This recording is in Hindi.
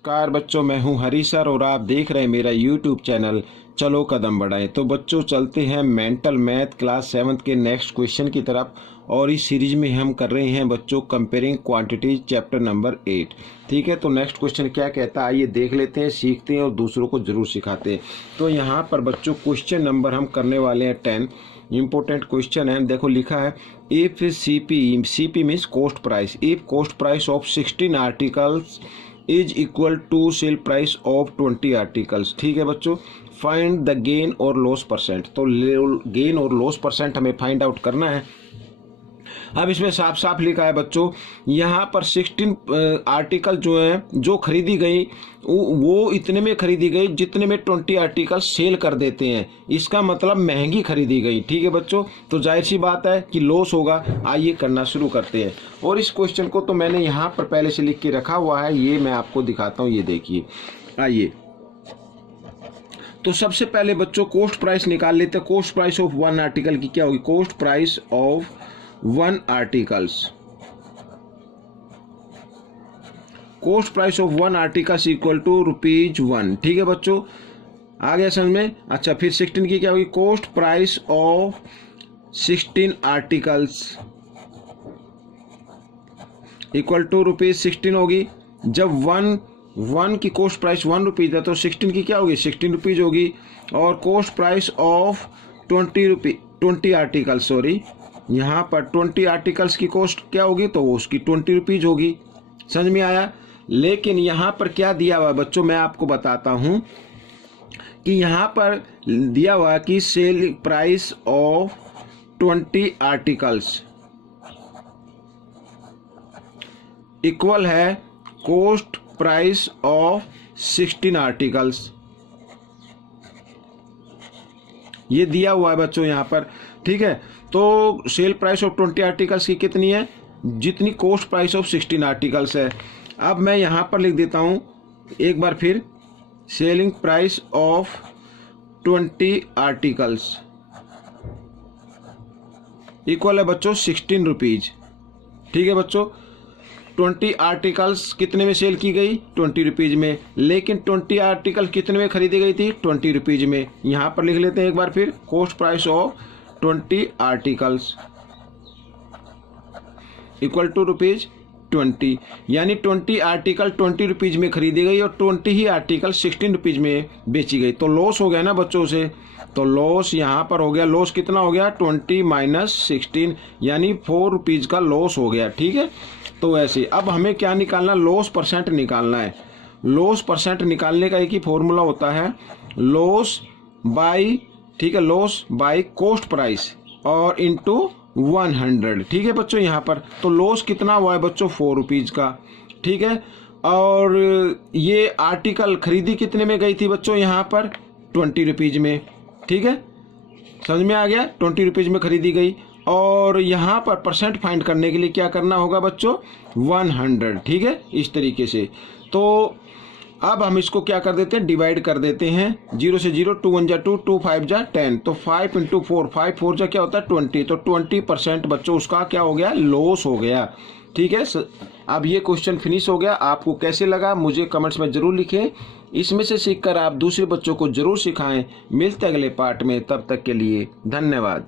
नमस्कार बच्चों, मैं हूं हरी सर और आप देख रहे हैं मेरा यूट्यूब चैनल चलो कदम बढ़ाएं। तो बच्चों चलते हैं मेंटल मैथ क्लास 7 के नेक्स्ट क्वेश्चन की तरफ। और इस सीरीज में हम कर रहे हैं बच्चों कंपेयरिंग क्वांटिटीज चैप्टर नंबर 8। ठीक है, तो नेक्स्ट क्वेश्चन क्या कहता है आइए देख लेते हैं, सीखते हैं और दूसरों को जरूर सिखाते हैं। तो यहाँ पर बच्चों क्वेश्चन नंबर हम करने वाले हैं 10। इम्पोर्टेंट क्वेश्चन है, देखो लिखा है if CP means cost price, if cost price of 16 articles is equal to sale price of 20 articles. ठीक है बच्चों, फाइंड द गेन और लॉस परसेंट। तो गेन और लॉस परसेंट हमें फाइंड आउट करना है। अब इसमें साफ साफ लिखा है बच्चों, यहाँ पर 16 आर्टिकल जो है जो खरीदी गई वो इतने में खरीदी गई जितने में 20 आर्टिकल सेल कर देते हैं। इसका मतलब महंगी खरीदी गई। ठीक है बच्चों, तो जाहिर सी बात है कि लॉस होगा। आइए करना शुरू करते हैं। और इस क्वेश्चन को तो मैंने यहाँ पर पहले से लिख के रखा हुआ है, ये मैं आपको दिखाता हूँ, ये देखिए। आइए तो सबसे पहले बच्चों कॉस्ट प्राइस निकाल लेते हैं। कॉस्ट प्राइस ऑफ 1 आर्टिकल की क्या होगी? Cost price of 1 articles, cost price of 1 articles equal to ₹1। ठीक है बच्चों, आ गया समझ में? अच्छा, फिर 16 की क्या होगी? Cost price of 16 articles equal to ₹16 होगी। जब वन की कॉस्ट प्राइस ₹1 है तो 16 की क्या होगी? ₹16 होगी। और cost price of 20 articles, sorry यहाँ पर 20 आर्टिकल्स की कॉस्ट क्या होगी? तो उसकी ₹20 होगी। समझ में आया? लेकिन यहाँ पर क्या दिया हुआ है बच्चों, मैं आपको बताता हूँ कि यहाँ पर दिया हुआ है कि cell price of 20 articles equal है कॉस्ट प्राइस ऑफ 16 आर्टिकल्स। ये दिया हुआ है बच्चों यहाँ पर। ठीक है, तो सेल प्राइस ऑफ 20 आर्टिकल्स की कितनी है? जितनी कॉस्ट प्राइस ऑफ 16 आर्टिकल्स है। अब मैं यहाँ पर लिख देता हूँ एक बार फिर, selling price of 20 articles equal है बच्चों ₹16। ठीक है बच्चों, 20 आर्टिकल्स कितने में सेल की गई? ₹20 में। लेकिन 20 आर्टिकल कितने में खरीदी गई थी? ₹20 में। यहाँ पर लिख लेते हैं एक बार फिर, cost price of 20 articles equal to ₹20। यानी 20 आर्टिकल ₹20 में खरीदी गई और 20 ही आर्टिकल ₹16 में बेची गई। तो लॉस हो गया ना बच्चों से। तो लॉस यहाँ पर हो गया, लॉस कितना हो गया? 20 माइनस 16 यानी ₹4 का लॉस हो गया। ठीक है, तो ऐसे अब हमें क्या निकालना? लॉस परसेंट निकालना है। लॉस परसेंट निकालने का एक ही फॉर्मूला होता है, लॉस बाई, ठीक है, लॉस बाई कॉस्ट प्राइस और इनटू 100। ठीक है बच्चों, यहाँ पर तो लॉस कितना हुआ है बच्चों? ₹4 का। ठीक है, और ये आर्टिकल खरीदी कितने में गई थी बच्चों? यहाँ पर ₹20 में। ठीक है, समझ में आ गया? ₹20 में खरीदी गई। और यहाँ पर परसेंट फाइंड करने के लिए क्या करना होगा बच्चों? 100। ठीक है, इस तरीके से। तो अब हम इसको क्या कर देते हैं? डिवाइड कर देते हैं। 0 से 0, 2 1 जा 2, 2 5 जा 10। तो 5 × 4, 5 4 जा क्या होता है? 20। तो 20% बच्चों उसका क्या हो गया? लॉस हो गया। ठीक है, अब ये क्वेश्चन फिनिश हो गया। आपको कैसे लगा मुझे कमेंट्स में जरूर लिखें। इसमें से सीखकर आप दूसरे बच्चों को जरूर सिखाएं। मिलते अगले पार्ट में, तब तक के लिए धन्यवाद।